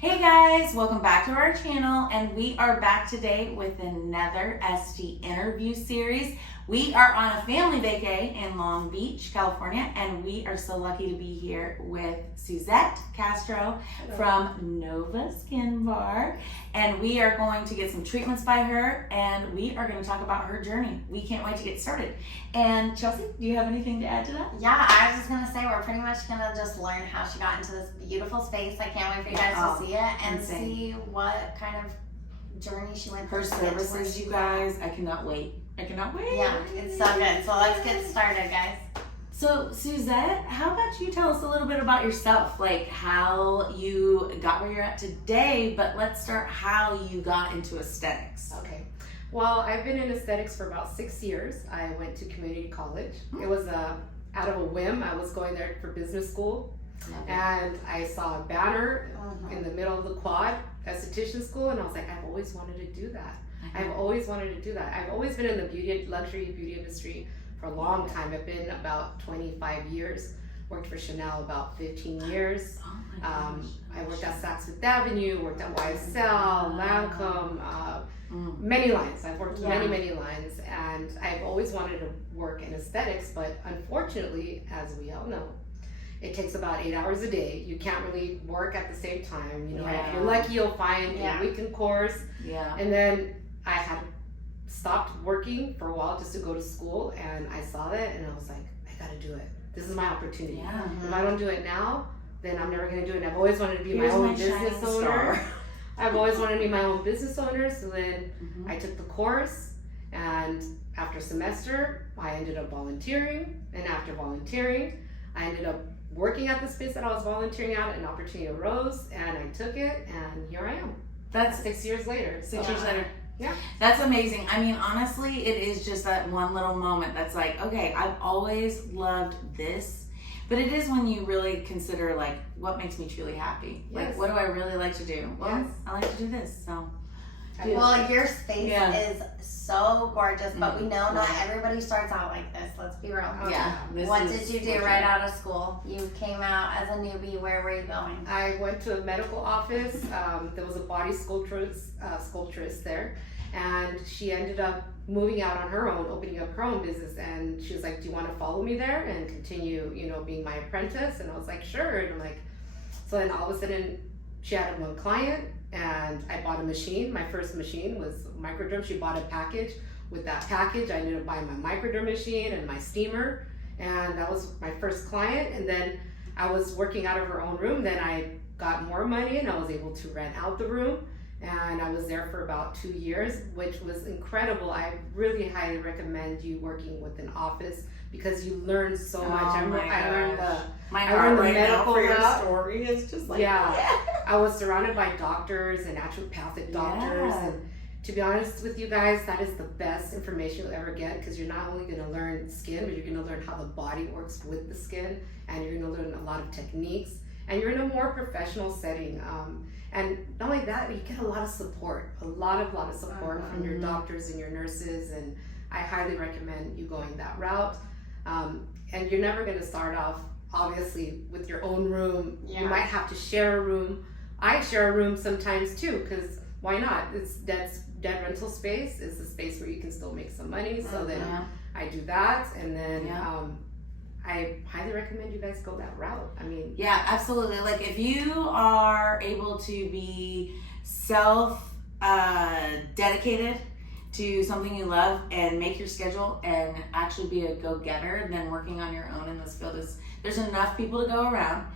Hey guys, welcome back to our channel, and we are back today with another ESTY interview series. We are on a family vacay in Long Beach, California, and we are so lucky to be here with Suzette Castro from Nova Skin Bar, and we are going to get some treatments by her, and we are going to talk about her journey. We can't wait to get started. And Chelsea, do you have anything to add to that? Yeah, I was just going to say we're pretty much going to just learn how she got into this beautiful space. I can't wait for you guys to see it and see what kind of journey she went through. Her services, you guys, I cannot wait. I cannot wait. Yeah, it's so good. So let's get started, guys. So Suzette, how about you tell us a little bit about yourself, like how you got where you're at today, but let's start how you got into aesthetics. Okay. Well, I've been in aesthetics for about 6 years. I went to community college. It was out of a whim. I was going there for business school, and I saw a banner in the middle of the quad, esthetician school, and I was like, I've always wanted to do that. I've always wanted to do that. I've always been in the luxury beauty industry for a long time. I've been about 25 years. Worked for Chanel about 15 years. I worked at Saks Fifth Avenue, worked at YSL, Lancome, many lines. I've worked many lines, and I've always wanted to work in aesthetics, but unfortunately, as we all know, it takes about 8 hours a day. You can't really work at the same time. You know, if you're lucky, you'll find a weekend course. And then I had stopped working for a while just to go to school, and I saw that, and I was like, I gotta do it. This is my opportunity. If I don't do it now, then I'm never gonna do it. And I've always wanted to be my own business owner. I've always wanted to be my own business owner. So then I took the course, and after a semester, I ended up volunteering. And after volunteering, I ended up working at the space that I was volunteering at. An opportunity arose, and I took it, and here I am. That's 6 years later. 6 years later. Yeah. That's amazing. I mean, honestly, it is just that one little moment that's like, okay, I've always loved this. But it is when you really consider, like, what makes me truly happy? Like, what do I really like to do? Well, I like to do this, so. Well, your space is so gorgeous, but we know not everybody starts out like this. Let's be real. What did you do right out of school? You came out as a newbie. Where were you going? I went to a medical office. There was a body sculptress there, and she ended up moving out on her own, opening up her own business. And she was like, "Do you want to follow me there and continue, being my apprentice?" And I was like, "Sure." And I'm like, so then all of a sudden, she had one client. And I bought a machine. My first machine was microderm. She bought a package. With that package, I ended up buying my microderm machine and my steamer. And that was my first client. And then I was working out of her own room. Then I got more money, and I was able to rent out the room. And I was there for about 2 years, which was incredible. I really highly recommend you working with an office because you learn so much. I learned the medical route. Story is just like I was surrounded by doctors and naturopathic doctors, and to be honest with you guys, that is the best information you'll ever get, because you're not only going to learn skin, but you're going to learn how the body works with the skin, and you're going to learn a lot of techniques, and you're in a more professional setting. And not only that, you get a lot of support, a lot of support from your doctors and your nurses, and I highly recommend you going that route. And you're never going to start off, obviously, with your own room. You might have to share a room. I share a room sometimes too, because why not? That's dead rental space. It's a space where you can still make some money. So then I do that, and then I highly recommend you guys go that route. I mean, absolutely. Like, if you are able to be dedicated to something you love and make your schedule and actually be a go-getter, then working on your own in this field there's enough people to go around.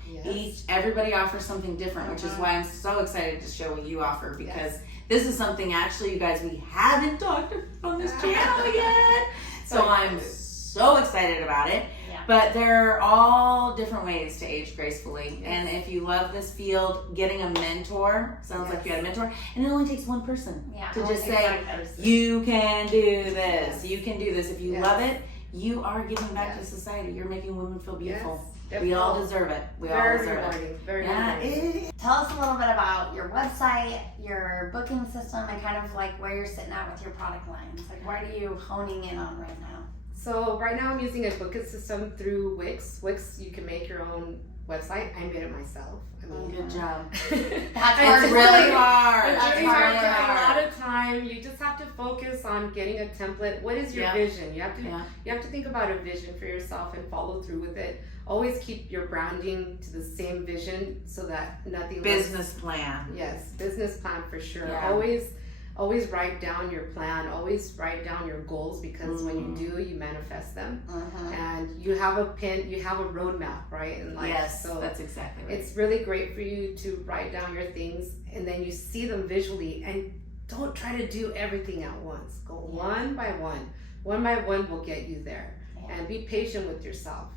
Everybody offers something different, which is why I'm so excited to show what you offer, because this is something actually, you guys, we haven't talked about on this channel yet. So I'm so excited about it. But there are all different ways to age gracefully. And if you love this field, getting a mentor, sounds like you had a mentor, and it only takes one person to just say, you can do this, you can do this. If you love it, you are giving back to society. You're making women feel beautiful. We all deserve it. We all deserve it. Very rewarding. Tell us a little bit about your website, your booking system, and kind of like where you're sitting at with your product lines. Like, what are you honing in on right now? So right now I'm using a booking system through Wix. Wix, you can make your own website. I made it myself. I mean, good job. That's It's really hard. It's That's really hard. really Takes a hard. lot of time. You just have to focus on getting a template. What is your vision? You have to think about a vision for yourself and follow through with it. Always keep your branding to the same vision so that nothing. Business plan. Yes, business plan for sure. Yeah. Always write down your plan. Always write down your goals, because when you do, you manifest them. And you have a roadmap, right? In life. Yes, so that's exactly right. it's really great for you to write down your things, and then you see them visually, and don't try to do everything at once. Go one by one. One by one will get you there. And be patient with yourself.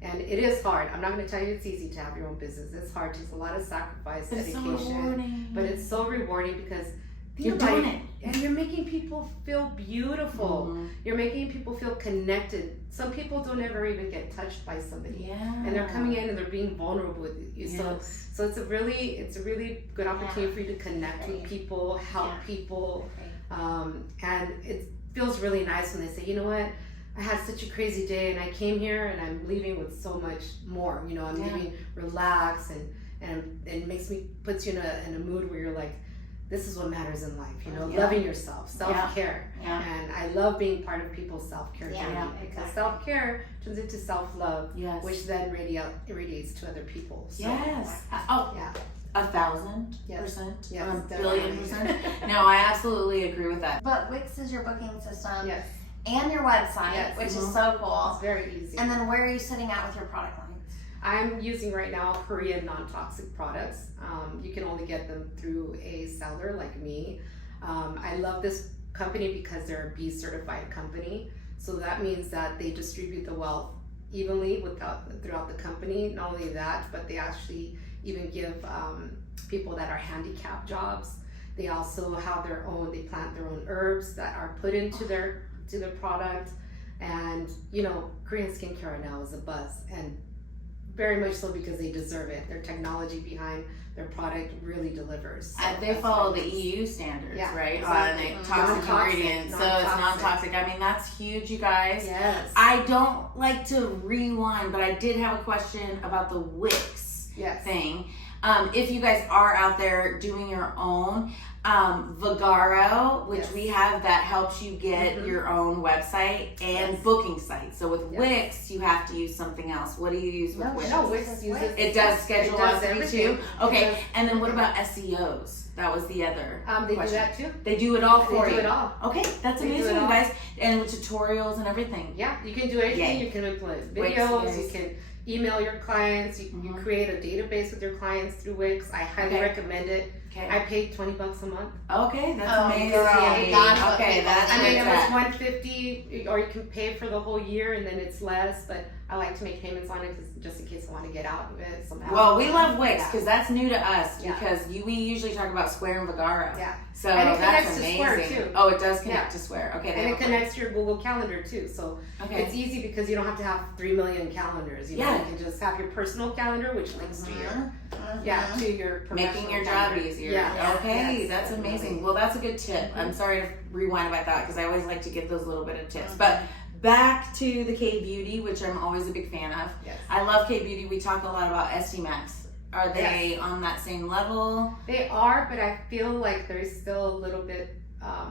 And it is hard. I'm not going to tell you it's easy to have your own business. It's hard. It's a lot of sacrifice, dedication. It's so rewarding. But it's so rewarding because you're doing it. And you're making people feel beautiful. You're making people feel connected. Some people don't ever even get touched by somebody. And they're coming in and they're being vulnerable with you. So it's a really good opportunity for you to connect with people, help people. And it feels really nice when they say, you know what? I had such a crazy day and I came here and I'm leaving with so much more. You know, I'm leaving relaxed, and it puts you in a mood where you're like, this is what matters in life, you know, loving yourself, self-care. And I love being part of people's self-care journey, because self-care turns into self-love, which then radiates to other people. So, 1,000%. Yes, 1,000,000,000%. No, I absolutely agree with that. But Wix is your booking system. Yes. And your website, which is so cool. It's very easy. And then where are you sitting at with your product lines? I'm using right now Korean non-toxic products. You can only get them through a seller like me. I love this company because they're a B certified company. So that means that they distribute the wealth evenly throughout the company. Not only that, but they actually even give people that are handicapped jobs. They also have they plant their own herbs that are put into their product. And you know, Korean skincare right now is a buzz, and very much so because they deserve it. Their technology behind their product really delivers. So they follow the EU standards, right? Exactly. On toxic ingredients, so it's non-toxic. I mean, that's huge, you guys. Yes. I don't like to rewind, but I did have a question about the Wix thing. If you guys are out there doing your own, Vagaro, which we have, that helps you get your own website and booking site. So with Wix, you have to use something else. What do you use with Wix? No, Wix uses it does Scheduleosity too? Okay, and then what everything. about SEOs? That was the other They question. do that too. They do it all for you. They do it all. Okay, that's They do amazing, it you all. guys. And with tutorials and everything. Yeah, you can do anything. Yay. You can implement Wix, videos. yes. You can email your clients. You create a database with your clients through Wix. I highly recommend it. Okay. I paid $20 a month. Okay, that's amazing. Girl, that's what Okay, people that's I mean, it was fantastic. $150, or you can pay for the whole year and then it's less. But I like to make payments on it just in case I want to get out of it somehow. Well, we love Wix because Yeah. that's new to us, Yeah. because we usually talk about Square and Vagaro. Yeah. So And it that's connects to amazing. Square, too. Oh, it does connect to Square. Okay. And it connects to your Google Calendar too. So Okay. it's easy because you don't have to have 3 million calendars. You know, you can just have your personal calendar, which links to your to your professional Making your job calendar. easier. Yeah. Okay, Yes, that's definitely. amazing. Well, that's a good tip. I'm sorry to rewind about that because I always like to give those little bit of tips. But back to the K Beauty, which I'm always a big fan of. Yes. I love K Beauty. We talk a lot about ESTY Max. Are they on that same level? They are, but I feel like there's still a little bit.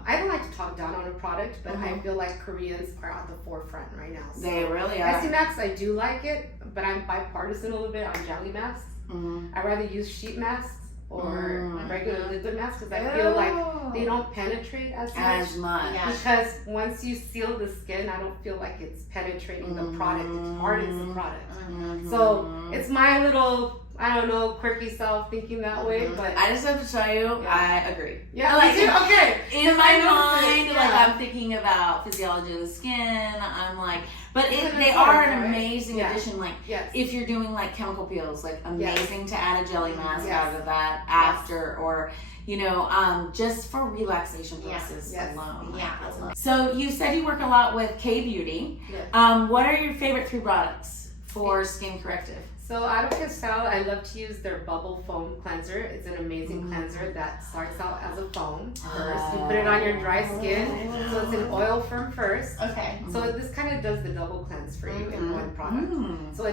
I don't like to talk down on a product, but I feel like Koreans are at the forefront right now. So They really are. ESTY Max, I do like it, but I'm bipartisan a little bit on jelly masks. I'd rather use sheet masks or regular liquid masks because I feel like they don't penetrate as much. Yeah. Because once you seal the skin, I don't feel like it's penetrating the product. It hardens the product. So it's my little, I don't know, quirky self thinking that way, but I just have to tell you, I agree. yeah, Like, me too. Okay. In my mind, Yeah. like I'm thinking about physiology of the skin. I'm like, but It's they an are an right? amazing Yeah. addition. Like Yes. if you're doing like chemical peels, like amazing to add a jelly mask Yes. out of that after, or you know, just for relaxation purposes Yes. alone. Yeah. So you said you work a lot with K Beauty. Yes. What are your favorite 3 products for skin corrective? So out of Cristal, I love to use their bubble foam cleanser. It's an amazing cleanser that starts out as a foam first. You put it on your dry skin, so it's an oil firm first. Okay. So this kind of does the double cleanse for you in one product. So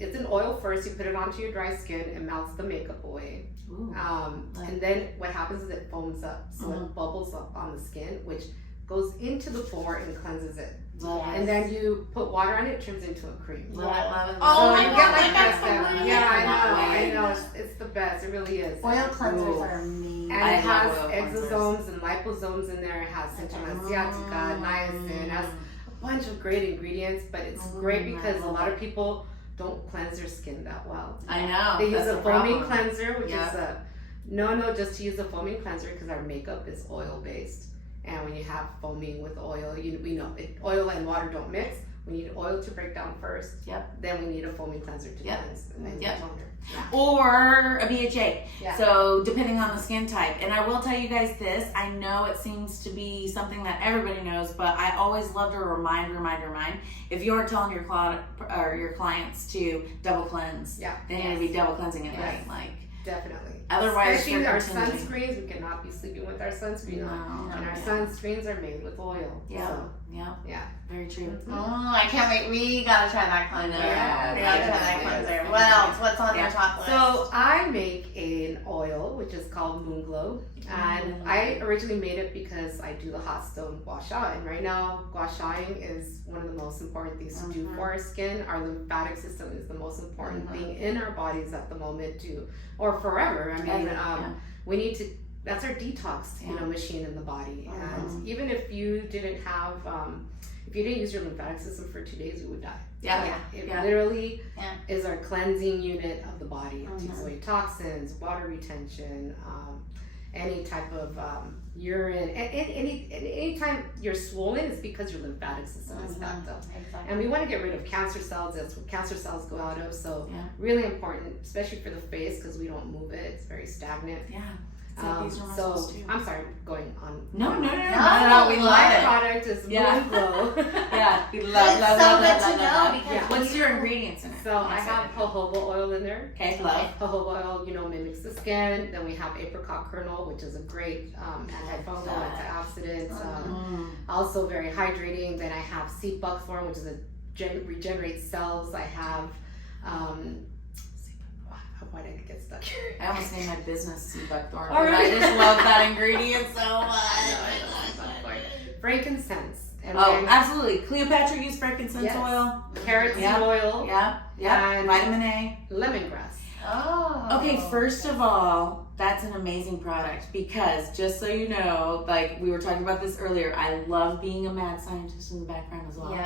it's an oil first. You put it onto your dry skin. It melts the makeup away. And then what happens is it foams up. So it bubbles up on the skin, which goes into the pore and cleanses it. And then you put water on it, it turns into a cream. Love it. Oh my you God, get like that's that. so I know. It's the best. It really is. Oil cleansers are amazing. And it has exosomes and liposomes in there. It has Citrusandwillow, niacin. It has a bunch of great ingredients, but it's great because a lot of people don't cleanse their skin that well. I know. They use a foaming problem. cleanser, which is a no, just to use a foaming cleanser because our makeup is oil based. And when you have foaming with oil, we know oil and water don't mix. We need oil to break down first. Then we need a foaming cleanser to cleanse. And then toner. Or a BHA. Yeah. So depending on the skin type. And I will tell you guys this, I know it seems to be something that everybody knows, but I always love to remind. If you're telling your clients to double cleanse, then you're going to be double cleansing it, right? Like, definitely. Otherwise, especially our sunscreens, we cannot be sleeping with our sunscreen on. And our sunscreens are made with oil. Very true. Oh, I can't wait. We gotta try that cleanser. We gotta try that cleanser. What else? What's on your top list? So I make an oil which is called Moon Glow, and I originally made it because I do the hot stone gua sha, and right now gua shaing is one of the most important things to do for our skin. Our lymphatic system is the most important thing in our bodies at the moment, or forever. I mean, we need to. That's our detox, machine in the body. And even if you didn't have, if you didn't use your lymphatic system for 2 days, you would die. It literally is our cleansing unit of the body. It takes away toxins, water retention, any type of urine. Any time you're swollen, it's because your lymphatic system is backed up. And we want to get rid of cancer cells. That's what cancer cells go out of. So really important, especially for the face, because we don't move it. It's very stagnant. So I'm sorry, going on. No. We love My it. product is Moon Glow. We love know because what's your ingredients in it? So I have jojoba oil in there. Okay, love. Jojoba oil, mimics the skin. Then we have apricot kernel, which is a great antifungal, antioxidant, also very hydrating. Then I have sea buckthorn, which is regenerates cells. I have why did I get stuck here? I almost named my business sea buckthorn. I just love that ingredient so much. Frankincense. And absolutely. Cleopatra used frankincense oil. Carrot seed oil. And vitamin A. Lemongrass. Okay, first of all, that's an amazing product because just so you know, like we were talking about this earlier, I love being a mad scientist in the background as well.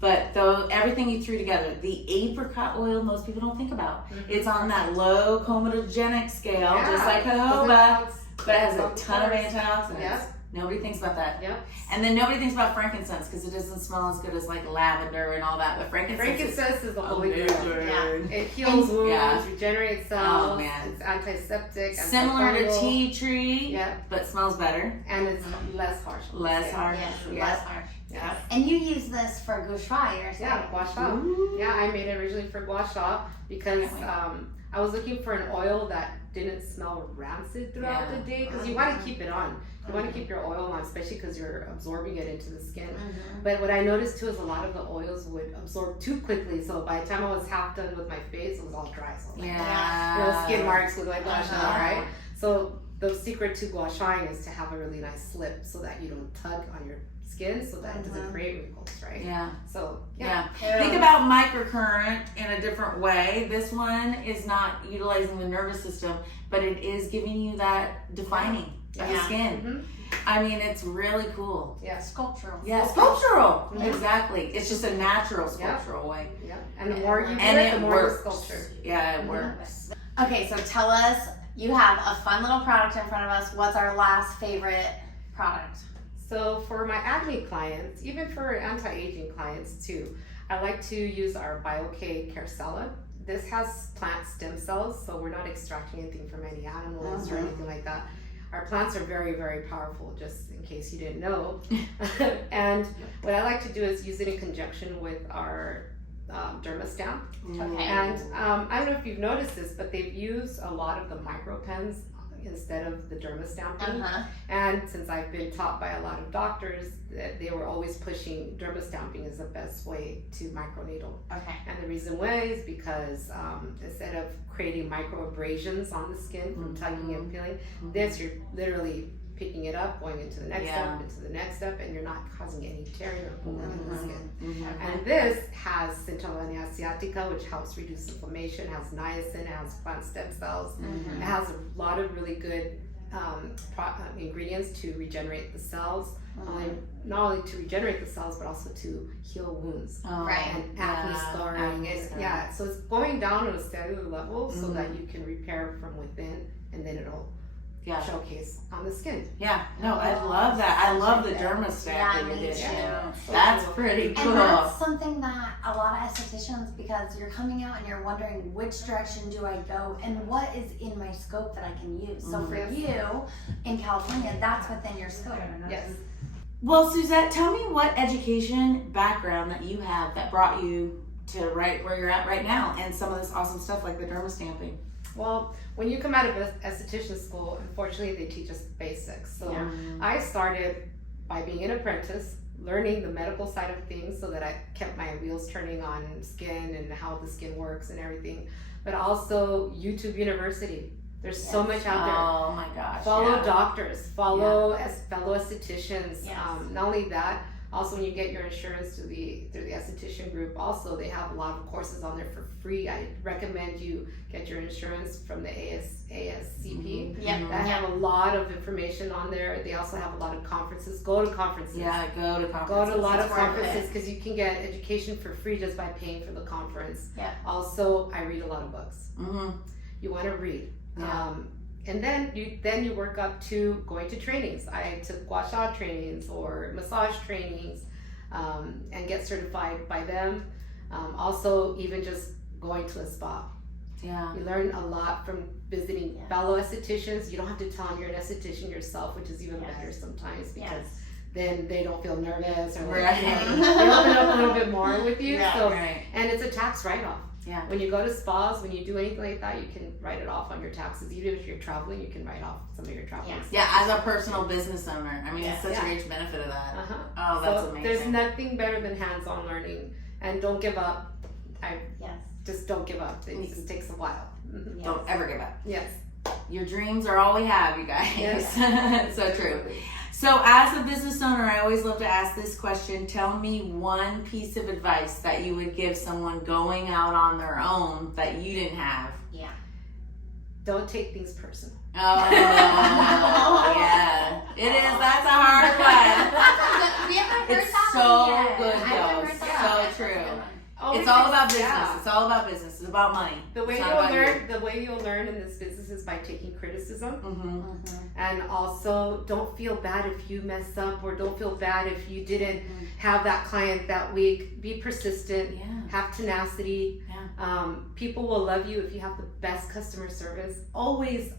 But everything you threw together, the apricot oil, most people don't think about. It's on that low comedogenic scale, just like jojoba, but it has a ton of antioxidants. Nobody thinks about that. And then nobody thinks about frankincense because it doesn't smell as good as like lavender and all that. But frankincense is the holy grail. It heals wounds, regenerates cells. It's antiseptic, similar to tea tree, but smells better. And it's less harsh. Less harsh. Less harsh. And you use this for gua sha, you're saying? Gua sha. I made it originally for gua sha because I was looking for an oil that didn't smell rancid throughout the day because you want to keep it on. You want to keep your oil on, especially because you're absorbing it into the skin. But what I noticed too is a lot of the oils would absorb too quickly. So by the time I was half done with my face, it was all dry. So skin marks look like gua sha, right? So the secret to gua shaing is to have a really nice slip so that you don't tug on your skin so that it doesn't create wrinkles, right? So think about microcurrent in a different way. This one is not utilizing the nervous system, but it is giving you that defining of the skin. I mean, it's really cool. Sculptural. Sculptural. Exactly. It's just a natural sculptural way. And the more you do it, the more you sculpture. It works. Okay, so tell us, you have a fun little product in front of us. What's our last favorite product? So for my acne clients, even for anti-aging clients too, I like to use our BioK Carcella. This has plant stem cells, so we're not extracting anything from any animals or anything like that. Our plants are very, very powerful, just in case you didn't know. And what I like to do is use it in conjunction with our derma stamp. And I don't know if you've noticed this, but they've used a lot of the micro pens instead of the derma stamping. And since I've been taught by a lot of doctors that they were always pushing derma stamping is the best way to microneedle. Okay. And the reason why is because instead of creating micro abrasions on the skin from tugging and peeling, this you're literally picking it up, going into the next step, and you're not causing any tearing or pulling in the skin. And this has Citrusandwillow asiatica, which helps reduce inflammation, has niacin, it has plant stem cells. It has a lot of really good ingredients to regenerate the cells. Not only to regenerate the cells, but also to heal wounds and acne scarring. So it's going down on a cellular level so that you can repair from within, and then it'll showcase on the skin. I love that. I love the derma stamping edition. That's pretty cool. And that's something that a lot of estheticians, because you're coming out and you're wondering which direction do I go and what is in my scope that I can use. So for you in California, that's within your scope. Yes. Well, Suzette, tell me what education background that you have that brought you to right where you're at right now, and some of this awesome stuff like the derma stamping. Well, when you come out of esthetician school, unfortunately they teach us basics. So I started by being an apprentice, learning the medical side of things so that I kept my wheels turning on skin and how the skin works and everything. But also YouTube University. There's so much out there. Oh my gosh. Follow doctors, follow fellow estheticians. Not only that, also when you get your insurance through the esthetician group, also they have a lot of courses on there for free. I recommend you get your insurance from the ASCP. That have a lot of information on there. They also have a lot of conferences. Go to conferences. Go to conferences. Go to a lot of conferences because you can get education for free just by paying for the conference. Also, I read a lot of books. You want to read. And then you work up to going to trainings. I took gua sha trainings or massage trainings and get certified by them. Also, even just going to a spa. You learn a lot from visiting fellow estheticians. You don't have to tell them you're an esthetician yourself, which is even better sometimes because then they don't feel nervous or they open up a little bit more with you. And it's a tax write-off. When you go to spas, when you do anything like that, you can write it off on your taxes. Even if you're traveling, you can write off some of your travel expenses. As a personal business owner. I mean, it's such a huge benefit of that. Oh, that's amazing. There's nothing better than hands-on learning. And don't give up. Just don't give up. It just takes a while. Don't ever give up. Yes. Your dreams are all we have, you guys. So true. So as a business owner, I always love to ask this question. Tell me one piece of advice that you would give someone going out on their own that you didn't have. Don't take things personal. Oh, yeah. It is. That's a hard one. We haven't heard It's that so one yet. good, though. So true. It's all about business. It's all about business. It's about money. The way you'll learn in this business is by taking criticism. And also, don't feel bad if you mess up, or don't feel bad if you didn't have that client that week. Be persistent. Have tenacity. People will love you if you have the best customer service. Always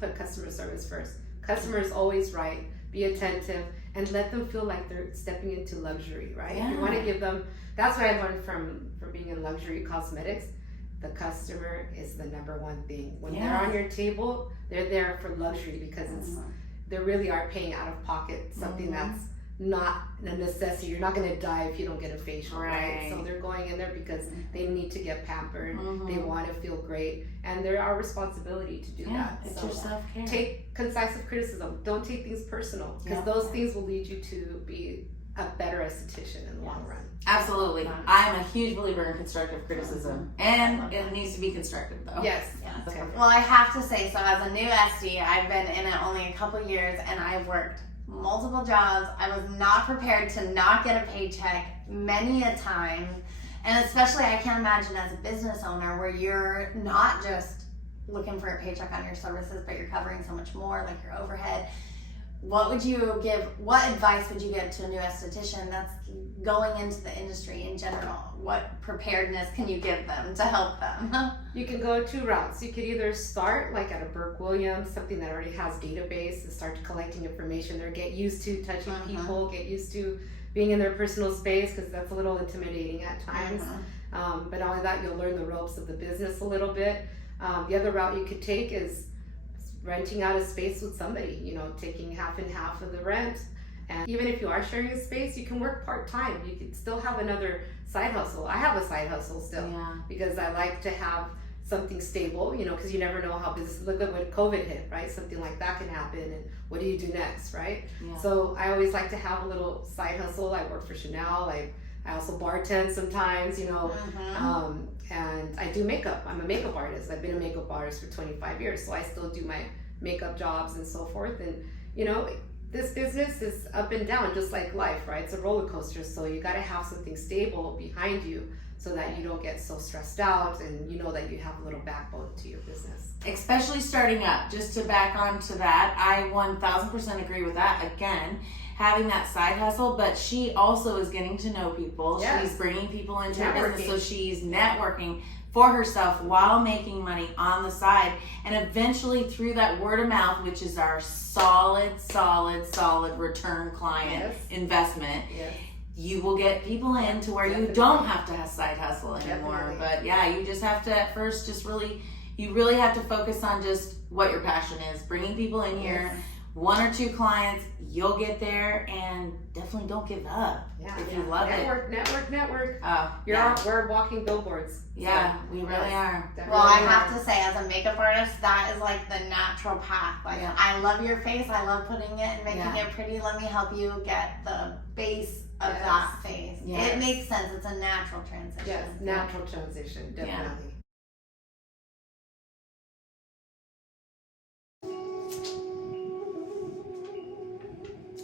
put customer service first. Customer is always right. Be attentive and let them feel like they're stepping into luxury, right? You want to give them. That's what I learned from being in luxury cosmetics. The customer is the number one thing. When they're on your table, they're there for luxury because they really are paying out of pocket something that's not a necessity. You're not going to die if you don't get a facial, right? So they're going in there because they need to get pampered. They want to feel great, and they're our responsibility to do that. It's your self-care. Take concisive criticism. Don't take things personal because those things will lead you to be a better esthetician in the long run. Absolutely. I am a huge believer in constructive criticism, and it needs to be constructive though. Yes. Well, I have to say, so as a new ESTY, I've been in it only a couple years, and I've worked multiple jobs. I was not prepared to not get a paycheck many a time, and especially I can't imagine as a business owner where you're not just looking for a paycheck on your services, but you're covering so much more, like your overhead. What advice would you give to a new esthetician that's going into the industry in general? What preparedness can you give them to help them? You can go two routes. You could either start like at a Burke Williams, something that already has database, and start collecting information there, get used to touching people, get used to being in their personal space, because that's a little intimidating at times. But not only that, you'll learn the ropes of the business a little bit. The other route you could take is renting out a space with somebody, you know, taking half and half of the rent. And even if you are sharing a space, you can work part-time. You can still have another side hustle. I have a side hustle still because I like to have something stable, you know, because you never know how business, look at when COVID hit, right? Something like that can happen, and what do you do next, right? So I always like to have a little side hustle. I work for Chanel. I also bartend sometimes, you know, and I do makeup. I'm a makeup artist. I've been a makeup artist for 25 years, so I still do my makeup jobs and so forth. And, you know, this business is up and down, just like life, right? It's a roller coaster, so you got to have something stable behind you so that you don't get so stressed out, and you know that you have a little backbone to your business. Especially starting up, just to back onto that, I 1000% agree with that. Again, having that side hustle, but she also is getting to know people. Yes. She's bringing people into her business, so she's networking for herself while making money on the side. And eventually through that word of mouth, which is our solid return client investment, you will get people in to where you don't have to have side hustle anymore. But yeah, you just have to at first you really have to focus on just what your passion is, bringing people in here. 1 or 2 clients, you'll get there, and definitely don't give up if you love Network. Oh, we're walking billboards. Yeah, we really are. Well, I have to say, as a makeup artist, that is like the natural path. Like, I love your face. I love putting it and making it pretty. Let me help you get the base of that face. It makes sense. It's a natural transition. Yes, natural transition, definitely.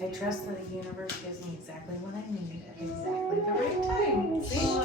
I trust that the universe gives me exactly what I need at exactly the right time. See?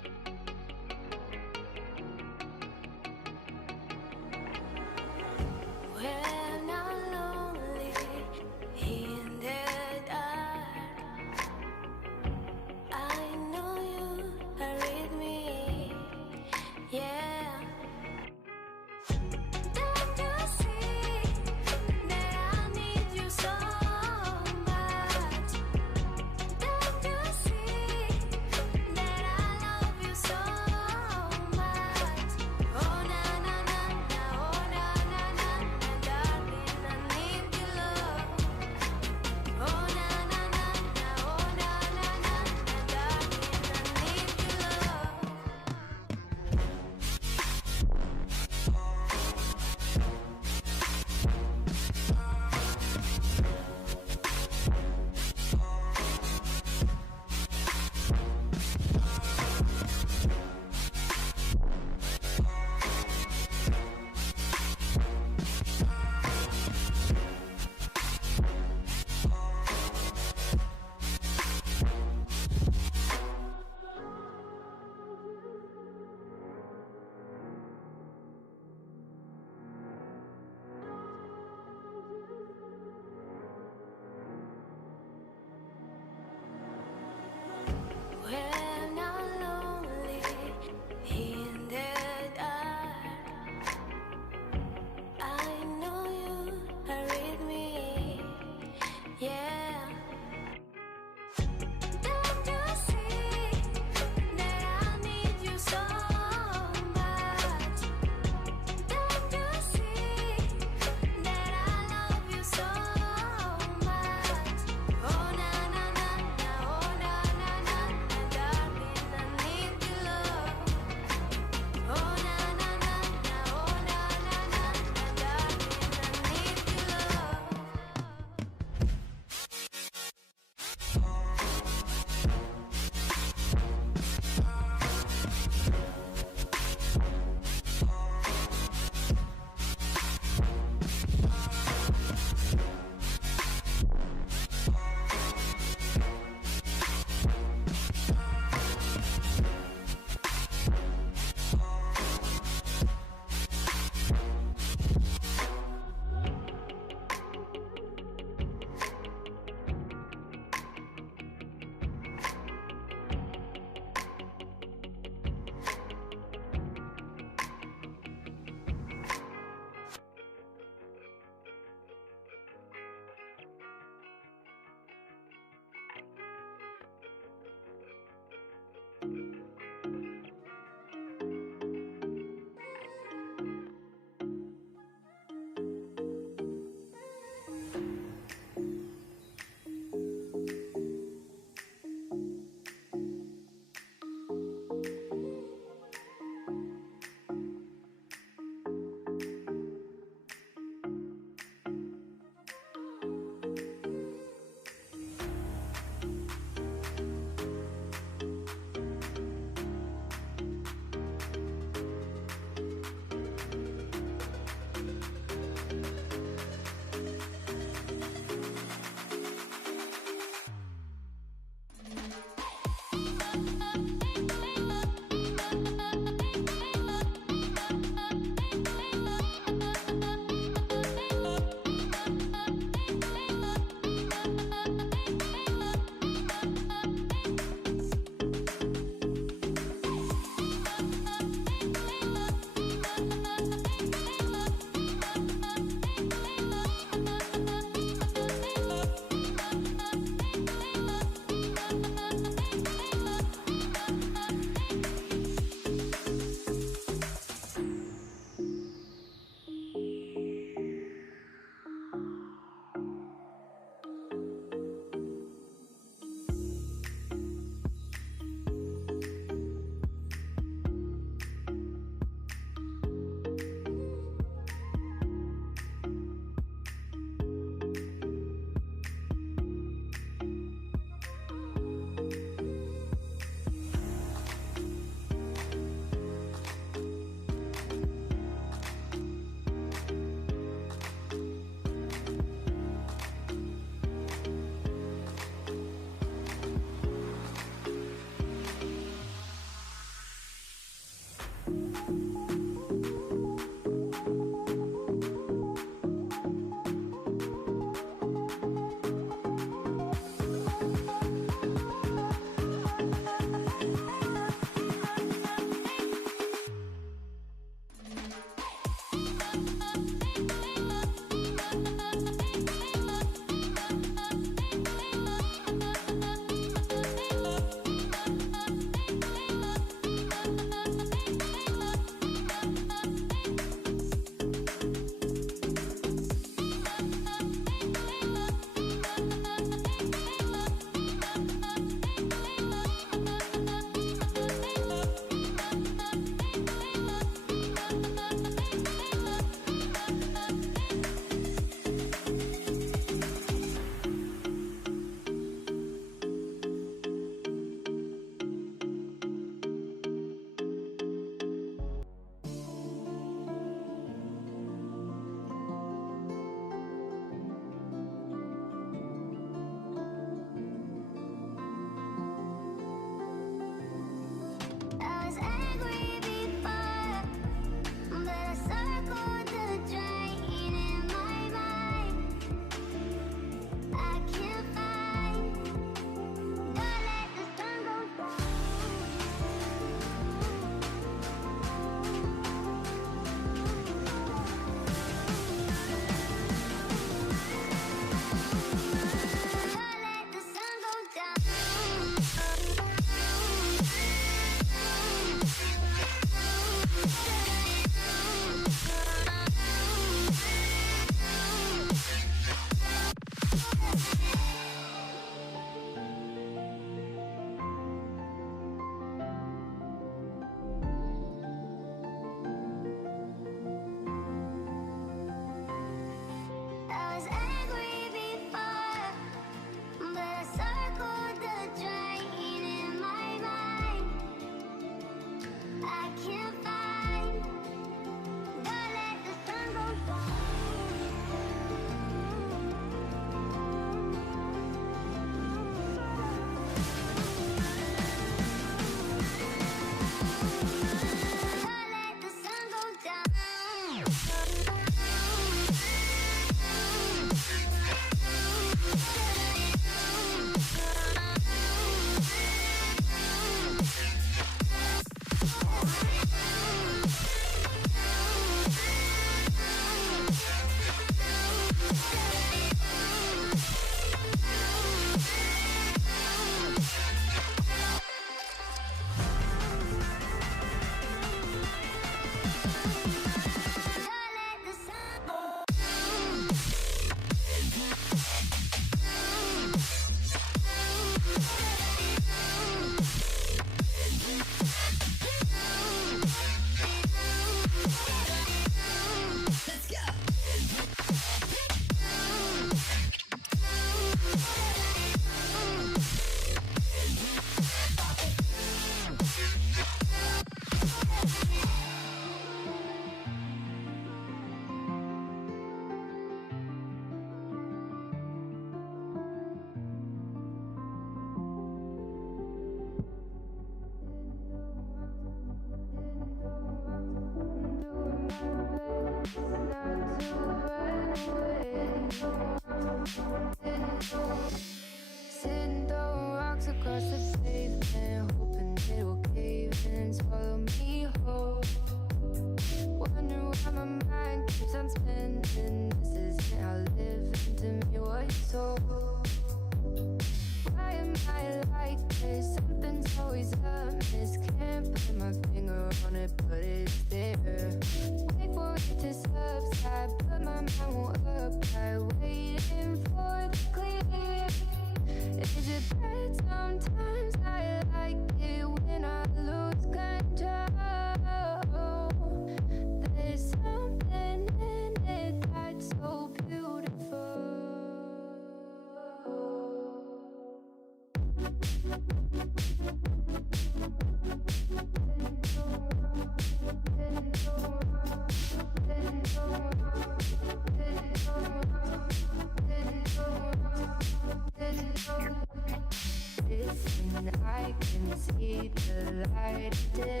I can see the light. light of day.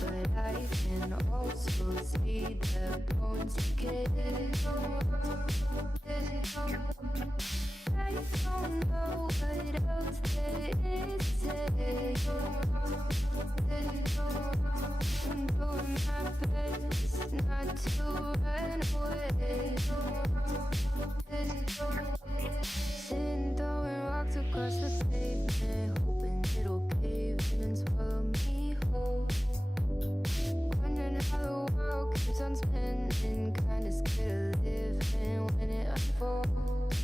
But I can also see the bones decay. I don't know what else there is to say. I'm doing my best not to run away. Sitting throwing rocks across the pavement, hoping it'll cave in and swallow me whole. Wondering how the world keeps on spinning, kinda scared of living when it unfolds.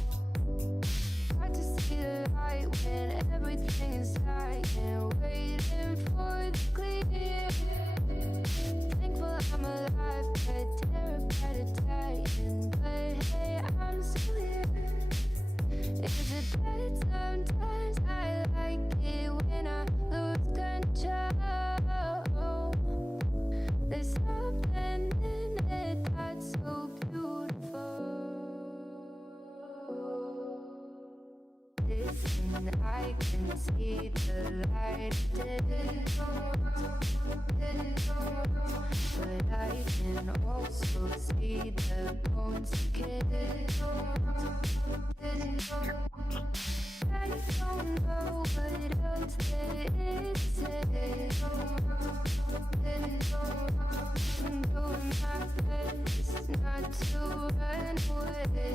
Hard to see the light when everything is dying, waiting for the clear. Thankful I'm alive, but terrified of dying. But hey, I'm still here. Is it bad? Sometimes I like it when I lose control. There's something in it that's so beautiful. Listen, I can see the light of day. But I can also see the bones decay. I don't know what else there is to say. I'm doing my best not to run away.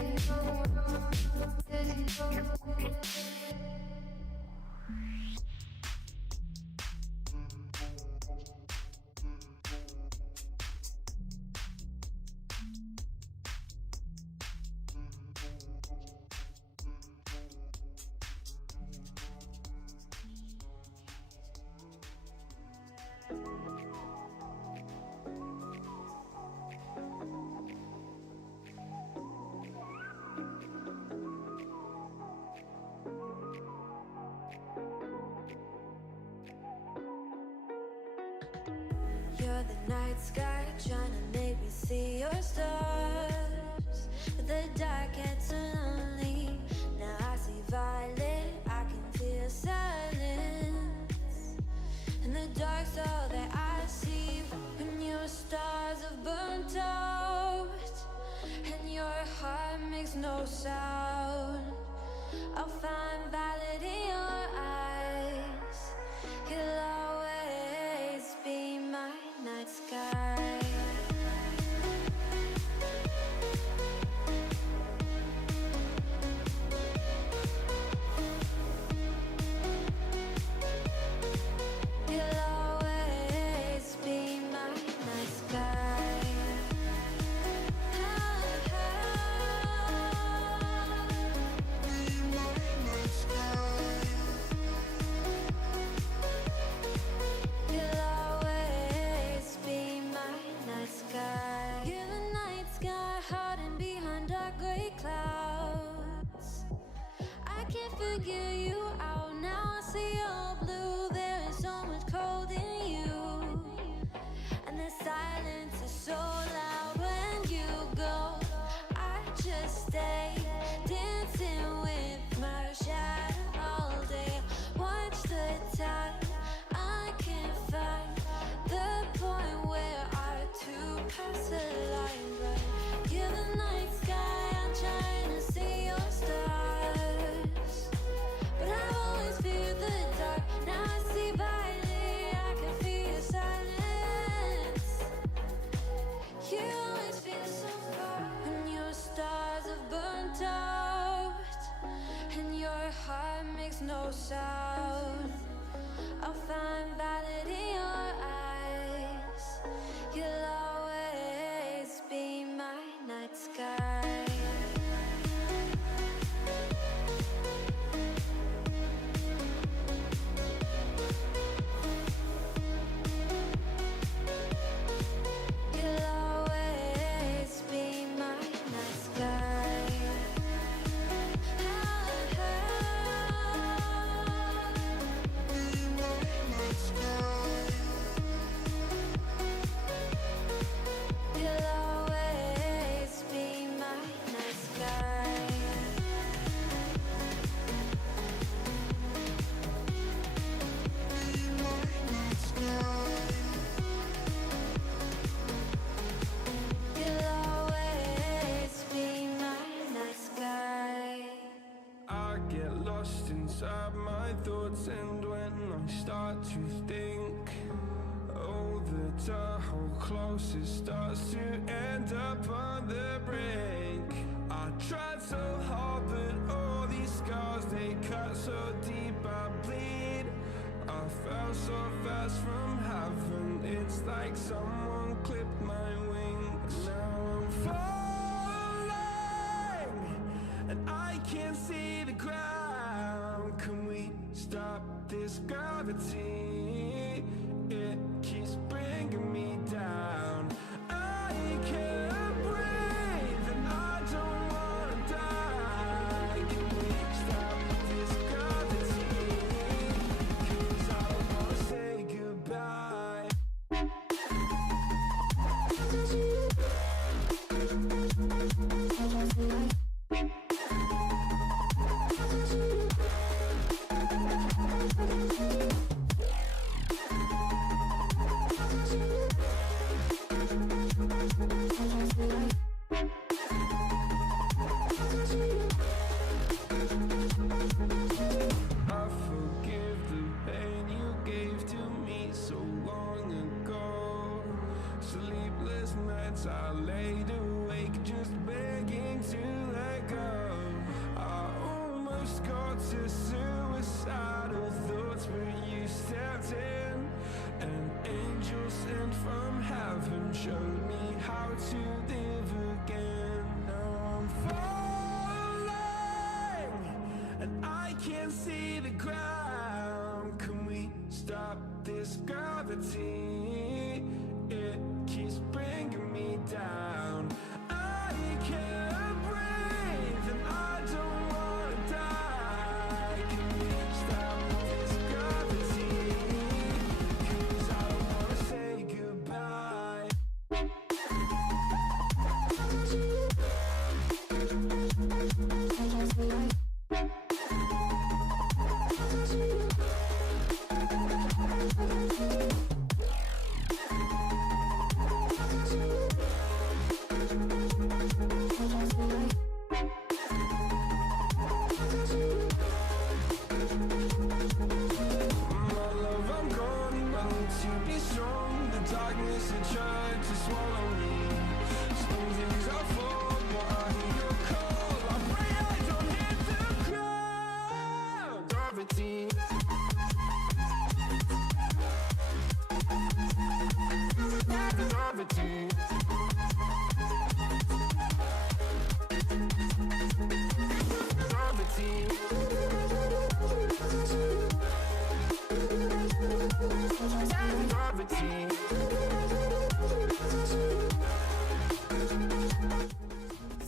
You're the night sky trying to make me see your stars. But the dark gets so lonely. Now I see violet, I can feel silence. And the dark's all that I see. When your stars have burnt out and your heart makes no sound, I'll find violet in your eyes. You'll always be my night sky. You'll always be my night sky. Be my night sky. You'll always be my night sky. You're the night sky hiding behind dark gray clouds. I can't figure you out now. I see your blue. There is so much cold in you, and the silence is so loud when you go. I just stay dancing with my shadow all day. Watch the time. I can't find the point where our two paths align. But you're the night sky. I'm trying to see your stars, but I've always feared the dark. Now I see violet. I can feel your silence. You always feel so far when your stars have burnt out and your heart makes no sound. I'll find violet in your eyes. You'll always be my night sky. You'll always be my night sky. Be my night sky. start to think, oh, the door closes starts to end up on the brink. I tried so hard, but all these scars, they cut so deep I bleed. I fell so fast from heaven, it's like someone clipped my wings. Now I'm falling, and I can't see the ground. Can we stop this gravity? It keeps bringing me down. I can't breathe, and I don't wanna die. Can we stop this gravity? 'Cause I don't wanna say goodbye. I forgive the pain you gave to me so long ago. Sleepless nights I laid awake just begging to let go. I almost got to suicidal thoughts, but you stepped in. An angel sent from heaven showed me how to live again. Now I'm falling, and I can't see the ground. Can we stop this gravity? It keeps bringing me down. I can't breathe, and I don't wanna die. Can we stop this gravity? 'Cause I don't wanna say goodbye.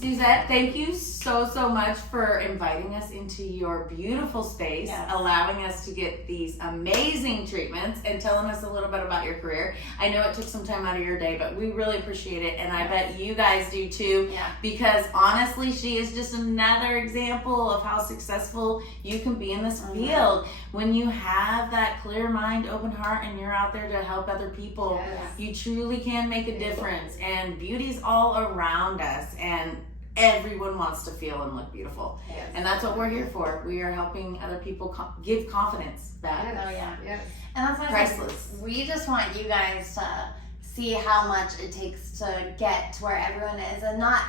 Suzette, thank you so much for inviting us into your beautiful space, Yes. allowing us to get these amazing treatments and telling us a little bit about your career. I know it took some time out of your day, but we really appreciate it, and I bet you guys do too, Yeah. because honestly, she is just another example of how successful you can be in this field when you have that clear mind, open heart, and you're out there to help other people. Yes. You truly can make a difference, and beauty's all around us, and everyone wants to feel and look beautiful. Yes. And that's what we're here for. We are helping other people give confidence back. Yes. Oh, yeah. Yes. And that's what I said. Priceless. We just want you guys to see how much it takes to get to where everyone is, and not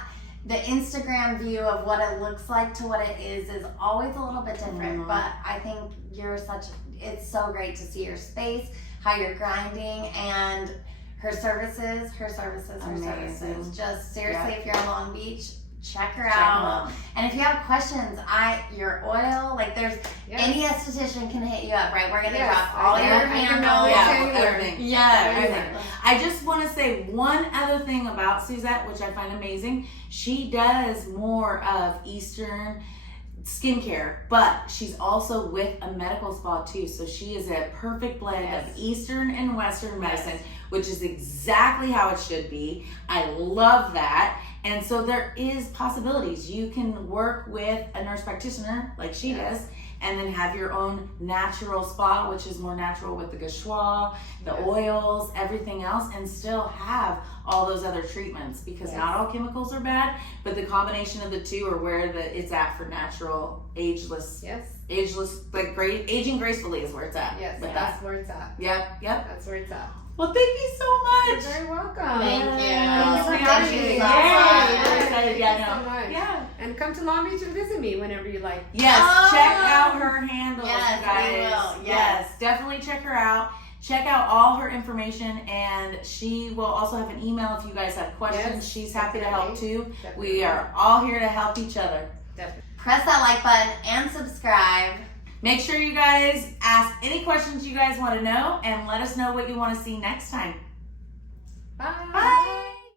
the Instagram view of what it looks like to what it is always a little bit different. Mhm. But I think it's so great to see your space, how you're grinding, and her services. Amazing. Just seriously, Yeah. if you're in Long Beach, check her Check out. them out. And if you have questions, your oil, like there's Yes. any esthetician can hit you up, right? We're gonna Yes, drop all I your can handles. always Yeah, tell you where. everything. Yeah, Everything. I just want to say one other thing about Suzette, which I find amazing. She does more of Eastern skincare, but she's also with a medical spa too. So she is a perfect blend Yes. of Eastern and Western medicine, which is exactly how it should be. I love that. And so there is possibilities. You can work with a nurse practitioner like she does, and then have your own natural spa, which is more natural with the gua sha, the oils, everything else, and still have all those other treatments, because not all chemicals are bad, but the combination of the two are where it's at for natural, ageless Ageless, like aging gracefully is where it's at. Yes, with that's where it's at. Yep. That's where it's at. Well, thank you so much. You're very welcome. Thank you. Thank you for Thank having you me. so Yay. much. We're excited. Yeah, Thank you no. so much. Yeah. And come to Long Beach and visit me whenever you like. Yes, Oh. check out her handles, Yes, you guys. we will. Yes, definitely check her out. Check out all her information, and she will also have an email if you guys have questions. Yes, She's happy to help too. Definitely. We are all here to help each other. Definitely. Press that like button and subscribe. Make sure you guys ask any questions you guys want to know, and let us know what you want to see next time. Bye. Bye.